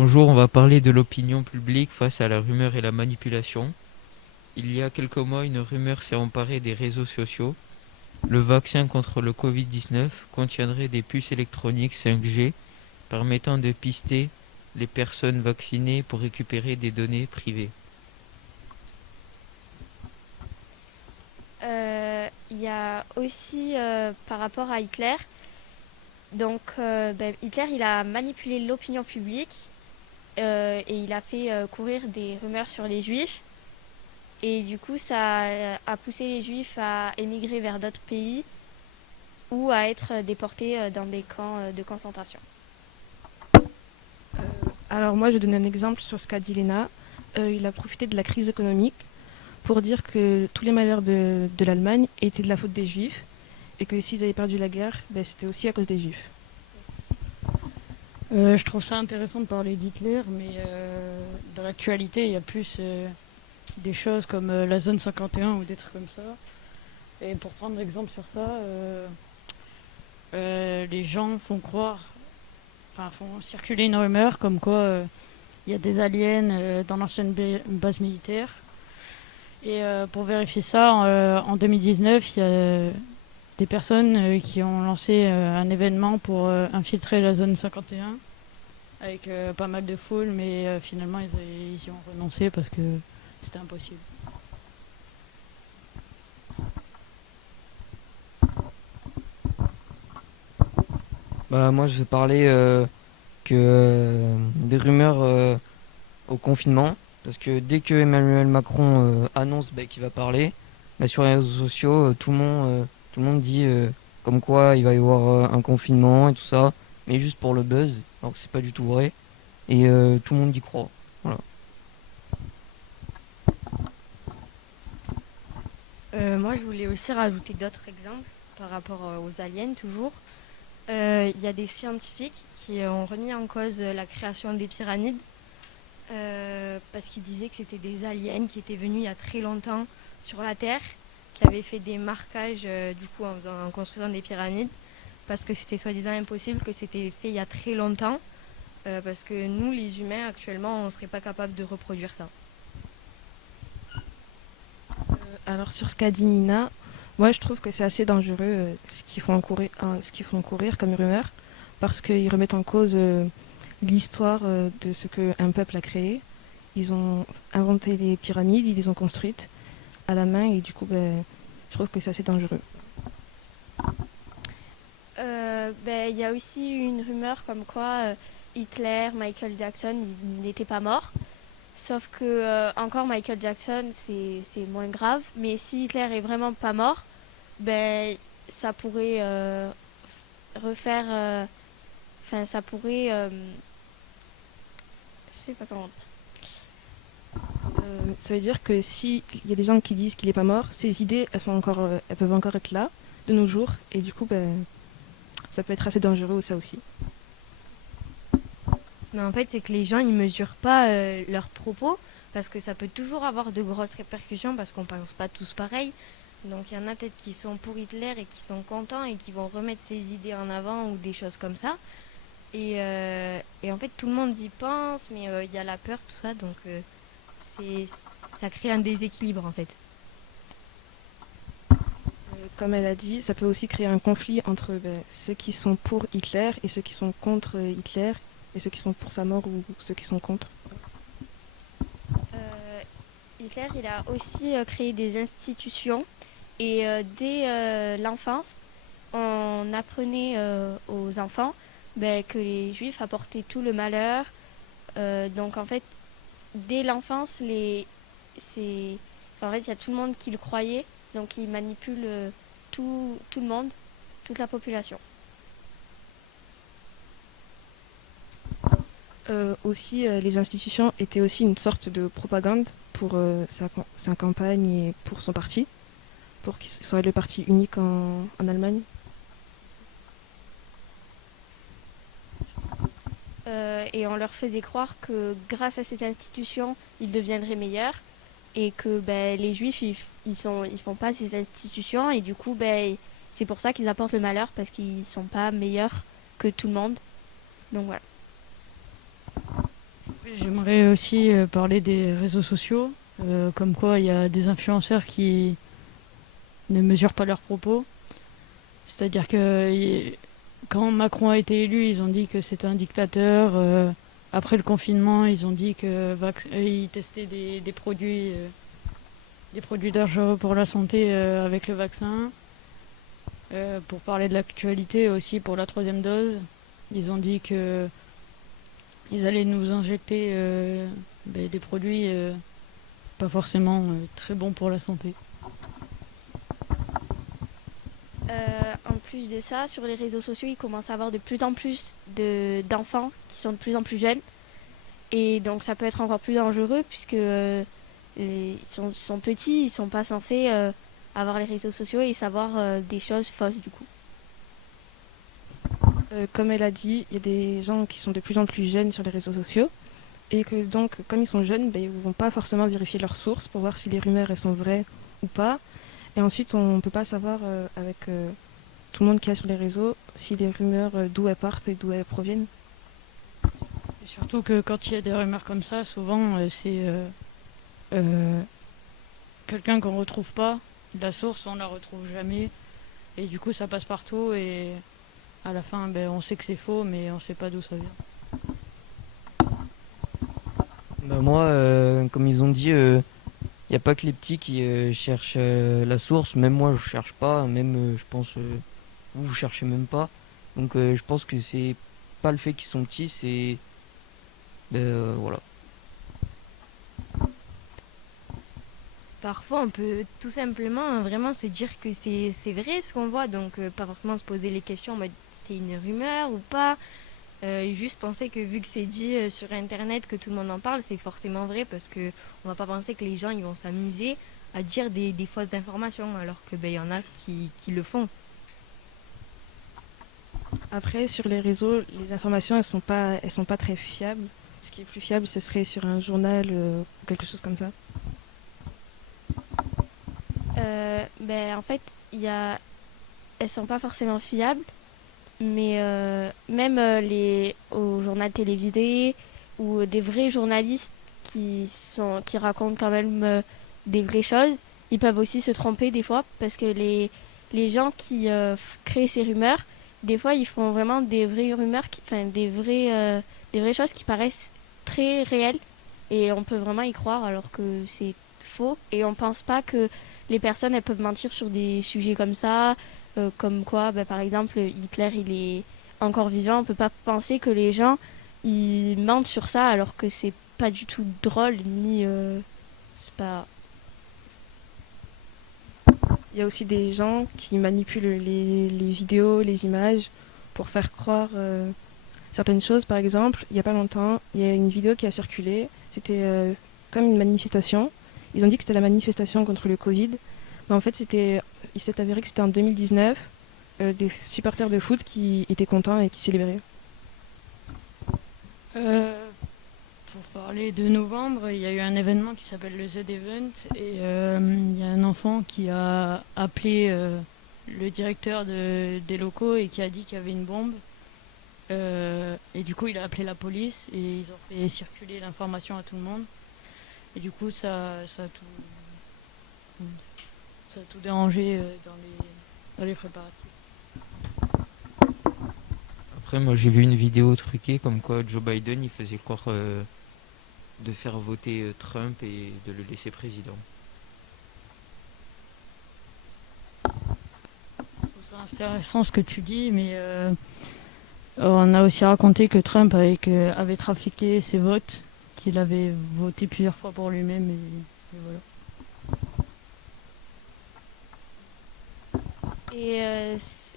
Bonjour, on va parler de l'opinion publique face à la rumeur et la manipulation. Il y a quelques mois, une rumeur s'est emparée des réseaux sociaux. Le vaccin contre le Covid-19 contiendrait des puces électroniques 5G permettant de pister les personnes vaccinées pour récupérer des données privées. Il y a aussi par rapport à Hitler. Donc, Hitler, il a manipulé l'opinion publique et il a fait courir des rumeurs sur les juifs. Et du coup, ça a poussé les juifs à émigrer vers d'autres pays ou à être déportés dans des camps de concentration. Alors moi, je vais donner un exemple sur ce qu'a dit Léna. Il a profité de la crise économique pour dire que tous les malheurs de l'Allemagne étaient de la faute des Juifs et que s'ils avaient perdu la guerre, c'était aussi à cause des Juifs. Je trouve ça intéressant de parler d'Hitler, mais dans l'actualité, il y a plus des choses comme la zone 51 ou des trucs comme ça. Et pour prendre l'exemple sur ça, les gens font croire, enfin font circuler une rumeur comme quoi il y a des aliens dans l'ancienne base militaire. Et pour vérifier ça, en 2019, il y a des personnes qui ont lancé un événement pour infiltrer la zone 51 avec pas mal de foule, mais finalement ils y ont renoncé parce que c'était impossible. Bah, moi, je vais parler des rumeurs au confinement. Parce que dès que Emmanuel Macron annonce qu'il va parler, sur les réseaux sociaux, tout le monde dit comme quoi il va y avoir un confinement et tout ça. Mais juste pour le buzz, alors que c'est pas du tout vrai. Et tout le monde y croit. Voilà. Moi, je voulais aussi rajouter d'autres exemples par rapport aux aliens, toujours. Il y a des scientifiques qui ont remis en cause la création des pyramides parce qu'ils disaient que c'était des aliens qui étaient venus il y a très longtemps sur la Terre, qui avaient fait des marquages du coup en construisant des pyramides, parce que c'était soi-disant impossible, que c'était fait il y a très longtemps, parce que nous, les humains, actuellement, on ne serait pas capable de reproduire ça. Alors sur ce qu'a dit Nina, moi je trouve que c'est assez dangereux ce qu'ils font courir comme rumeur, parce qu'ils remettent en cause l'histoire de ce qu'un peuple a créé. Ils ont inventé les pyramides, ils les ont construites à la main et du coup, je trouve que c'est assez dangereux. Il y a aussi une rumeur comme quoi Hitler, Michael Jackson, ils n'étaient pas morts. Sauf que encore Michael Jackson, c'est moins grave. Mais si Hitler est vraiment pas mort, ben ça pourrait refaire. Enfin, ça pourrait. Je sais pas comment dire. Ça veut dire que s'il y a des gens qui disent qu'il n'est pas mort, ces idées, elles peuvent encore être là de nos jours et du coup, ça peut être assez dangereux ça aussi. Mais en fait, c'est que les gens ils mesurent pas leurs propos parce que ça peut toujours avoir de grosses répercussions parce qu'on pense pas tous pareil. Donc il y en a peut-être qui sont pour Hitler et qui sont contents et qui vont remettre ses idées en avant ou des choses comme ça. Et en fait, tout le monde y pense, mais il y a la peur, tout ça, donc c'est, ça crée un déséquilibre en fait. Comme elle a dit, ça peut aussi créer un conflit entre ceux qui sont pour Hitler et ceux qui sont contre Hitler et ceux qui sont pour sa mort ou ceux qui sont contre. Hitler, il a aussi créé des institutions et dès l'enfance, on apprenait aux enfants que les juifs apportaient tout le malheur. Donc en fait, dès l'enfance, en fait, il y a tout le monde qui le croyait, donc il manipule tout le monde, toute la population. Aussi, les institutions étaient aussi une sorte de propagande pour sa campagne et pour son parti, pour qu'il soit le parti unique en Allemagne. Et on leur faisait croire que grâce à cette institution, ils deviendraient meilleurs et que les juifs, ils font pas ces institutions et du coup, c'est pour ça qu'ils apportent le malheur parce qu'ils sont pas meilleurs que tout le monde. Donc voilà. J'aimerais aussi parler des réseaux sociaux, comme quoi il y a des influenceurs qui ne mesurent pas leurs propos. C'est-à-dire que quand Macron a été élu, ils ont dit que c'était un dictateur. Après le confinement, ils ont dit qu'ils testaient des produits dangereux pour la santé avec le vaccin. Pour parler de l'actualité aussi pour la 3e dose, ils ont dit que ils allaient nous injecter des produits pas forcément très bons pour la santé. En plus de ça, sur les réseaux sociaux, il commence à avoir de plus en plus d'enfants qui sont de plus en plus jeunes. Et donc ça peut être encore plus dangereux puisque ils sont petits, ils ne sont pas censés avoir les réseaux sociaux et savoir des choses fausses du coup. Comme elle a dit, il y a des gens qui sont de plus en plus jeunes sur les réseaux sociaux et que donc, comme ils sont jeunes, ils ne vont pas forcément vérifier leurs sources pour voir si les rumeurs elles sont vraies ou pas. Et ensuite, on ne peut pas savoir avec tout le monde qui est sur les réseaux si les rumeurs d'où elles partent et d'où elles proviennent. Et surtout que quand il y a des rumeurs comme ça, souvent c'est quelqu'un qu'on ne retrouve pas. La source, on ne la retrouve jamais. Et du coup, ça passe partout et à la fin, on sait que c'est faux, mais on ne sait pas d'où ça vient. Bah moi, comme ils ont dit, il n'y a pas que les petits qui cherchent la source. Même moi, je cherche pas. Même, je pense, vous cherchez même pas. Donc, je pense que c'est pas le fait qu'ils sont petits, c'est voilà. Parfois, on peut tout simplement vraiment se dire que c'est vrai ce qu'on voit, donc pas forcément se poser les questions en mode c'est une rumeur ou pas. Et juste penser que vu que c'est dit sur internet, que tout le monde en parle, c'est forcément vrai parce que on va pas penser que les gens ils vont s'amuser à dire des fausses informations alors que il y en a qui le font. Après, sur les réseaux, les informations, elles sont pas très fiables. Ce qui est plus fiable, ce serait sur un journal ou quelque chose comme ça. En fait, elles sont pas forcément fiables, mais même au journal télévisé ou des vrais journalistes qui racontent quand même des vraies choses, ils peuvent aussi se tromper des fois parce que les gens qui créent ces rumeurs, des fois ils font vraiment des vraies rumeurs, des vraies choses qui paraissent très réelles et on peut vraiment y croire alors que c'est faux et on pense pas que les personnes elles peuvent mentir sur des sujets comme ça, comme quoi par exemple Hitler il est encore vivant, on peut pas penser que les gens ils mentent sur ça alors que c'est pas du tout drôle ni c'est pas. Il y a aussi des gens qui manipulent les vidéos, les images pour faire croire certaines choses. Par exemple, il n'y a pas longtemps, il y a une vidéo qui a circulé. C'était comme une manifestation. Ils ont dit que c'était la manifestation contre le Covid. Mais en fait, il s'est avéré que c'était en 2019 des supporters de foot qui étaient contents et qui célébraient. Pour parler de novembre, il y a eu un événement qui s'appelle le Z-Event et il y a un enfant qui a appelé le directeur des locaux et qui a dit qu'il y avait une bombe. Et du coup, il a appelé la police et ils ont fait circuler l'information à tout le monde. Et du coup, ça a tout dérangé dans les préparatifs. Après, moi j'ai vu une vidéo truquée comme quoi Joe Biden il faisait croire de faire voter Trump et de le laisser président. C'est intéressant ce que tu dis, mais on a aussi raconté que Trump avait trafiqué ses votes, qu'il avait voté plusieurs fois pour lui-même et voilà. Et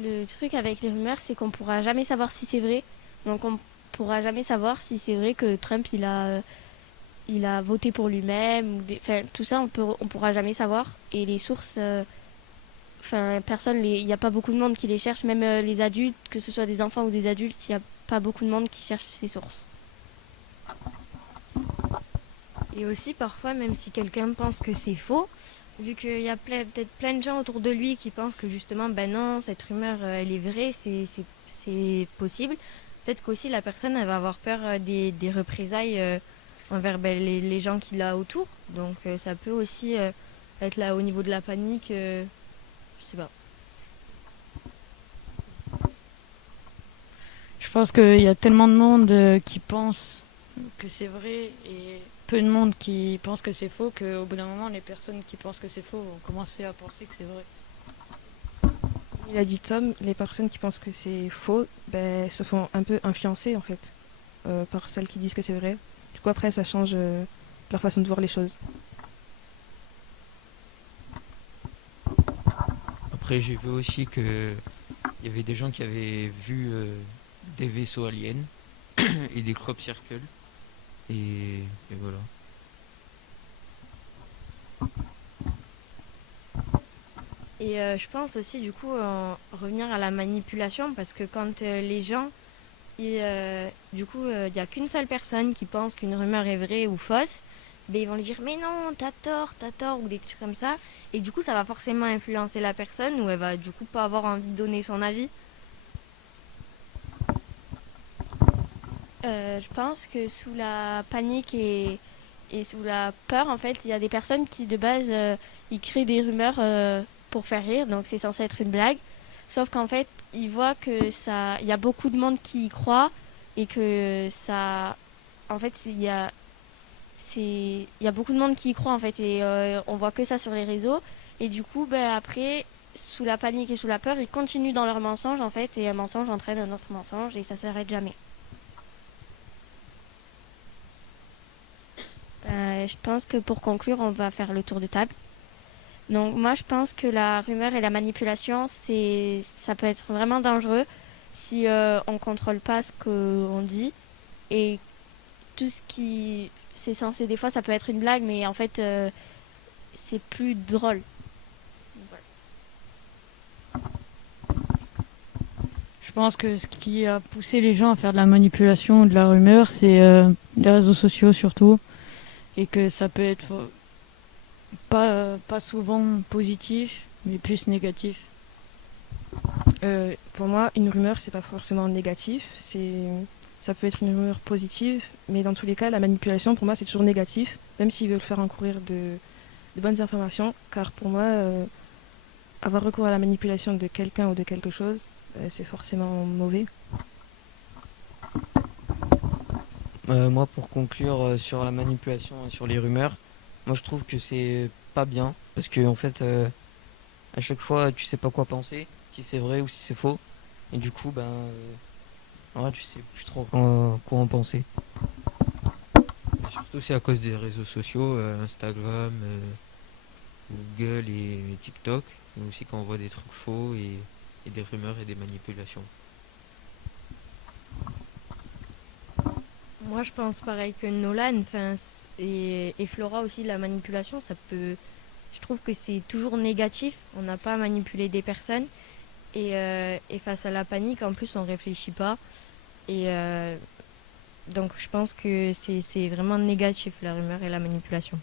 le truc avec les rumeurs, c'est qu'on pourra jamais savoir si c'est vrai. Donc on pourra jamais savoir si c'est vrai que Trump il a voté pour lui-même. Tout ça, on pourra jamais savoir. Et les sources, il n'y a pas beaucoup de monde qui les cherche. Même les adultes, que ce soit des enfants ou des adultes, il n'y a pas beaucoup de monde qui cherche ces sources. Et aussi parfois, même si quelqu'un pense que c'est faux, vu qu'il y a peut-être plein de gens autour de lui qui pensent que justement, non, cette rumeur, elle est vraie, c'est possible. Peut-être qu'aussi la personne, elle va avoir peur des représailles envers les gens qu'il a autour. Donc ça peut aussi être là au niveau de la panique. Je sais pas. Je pense qu'il y a tellement de monde qui pense que c'est vrai et peu de monde qui pense que c'est faux qu'au bout d'un moment, les personnes qui pensent que c'est faux vont commencer à penser que c'est vrai. Il a dit Tom, les personnes qui pensent que c'est faux se font un peu influencer en fait par celles qui disent que c'est vrai. Du coup après ça change leur façon de voir les choses. Après, j'ai vu aussi que il y avait des gens qui avaient vu des vaisseaux aliens et des crop circles. Et voilà. Et je pense aussi du coup revenir à la manipulation parce que quand les gens, du coup, il n'y a qu'une seule personne qui pense qu'une rumeur est vraie ou fausse, ben, ils vont lui dire mais non, t'as tort ou des trucs comme ça. Et du coup, ça va forcément influencer la personne ou elle va du coup pas avoir envie de donner son avis. Je pense que sous la panique et sous la peur, en fait, il y a des personnes qui, de base, ils créent des rumeurs pour faire rire, donc c'est censé être une blague. Sauf qu'en fait, ils voient que ça, il y a beaucoup de monde qui y croit et que ça, en fait, il y a beaucoup de monde qui y croit en fait et on voit que ça sur les réseaux. Et du coup, ben, après, sous la panique et sous la peur, ils continuent dans leur mensonge en fait et un mensonge entraîne un autre mensonge et ça s'arrête jamais. Je pense que pour conclure, on va faire le tour de table. Donc moi, je pense que la rumeur et la manipulation, ça peut être vraiment dangereux si on contrôle pas ce qu'on dit et tout ce qui, c'est censé, des fois, ça peut être une blague, mais en fait, c'est plus drôle. Je pense que ce qui a poussé les gens à faire de la manipulation, de la rumeur, c'est les réseaux sociaux surtout. Et que ça peut être pas souvent positif, mais plus négatif. Pour moi, une rumeur, c'est pas forcément négatif. Ça peut être une rumeur positive, mais dans tous les cas, la manipulation, pour moi, c'est toujours négatif, même s'ils veulent faire encourir de bonnes informations. Car pour moi, avoir recours à la manipulation de quelqu'un ou de quelque chose, c'est forcément mauvais. Moi, pour conclure sur la manipulation et sur les rumeurs, moi je trouve que c'est pas bien parce que en fait, à chaque fois, tu sais pas quoi penser, si c'est vrai ou si c'est faux, et du coup, ouais, tu sais plus trop quoi en penser. Et surtout, c'est à cause des réseaux sociaux, Instagram, Google et TikTok, mais aussi quand on voit des trucs faux et des rumeurs et des manipulations. Moi, je pense pareil que Nolan, et Flora aussi, la manipulation, ça peut. Je trouve que c'est toujours négatif. On n'a pas à manipuler des personnes. Et face à la panique, en plus, on réfléchit pas. Et donc, je pense que c'est vraiment négatif, la rumeur et la manipulation.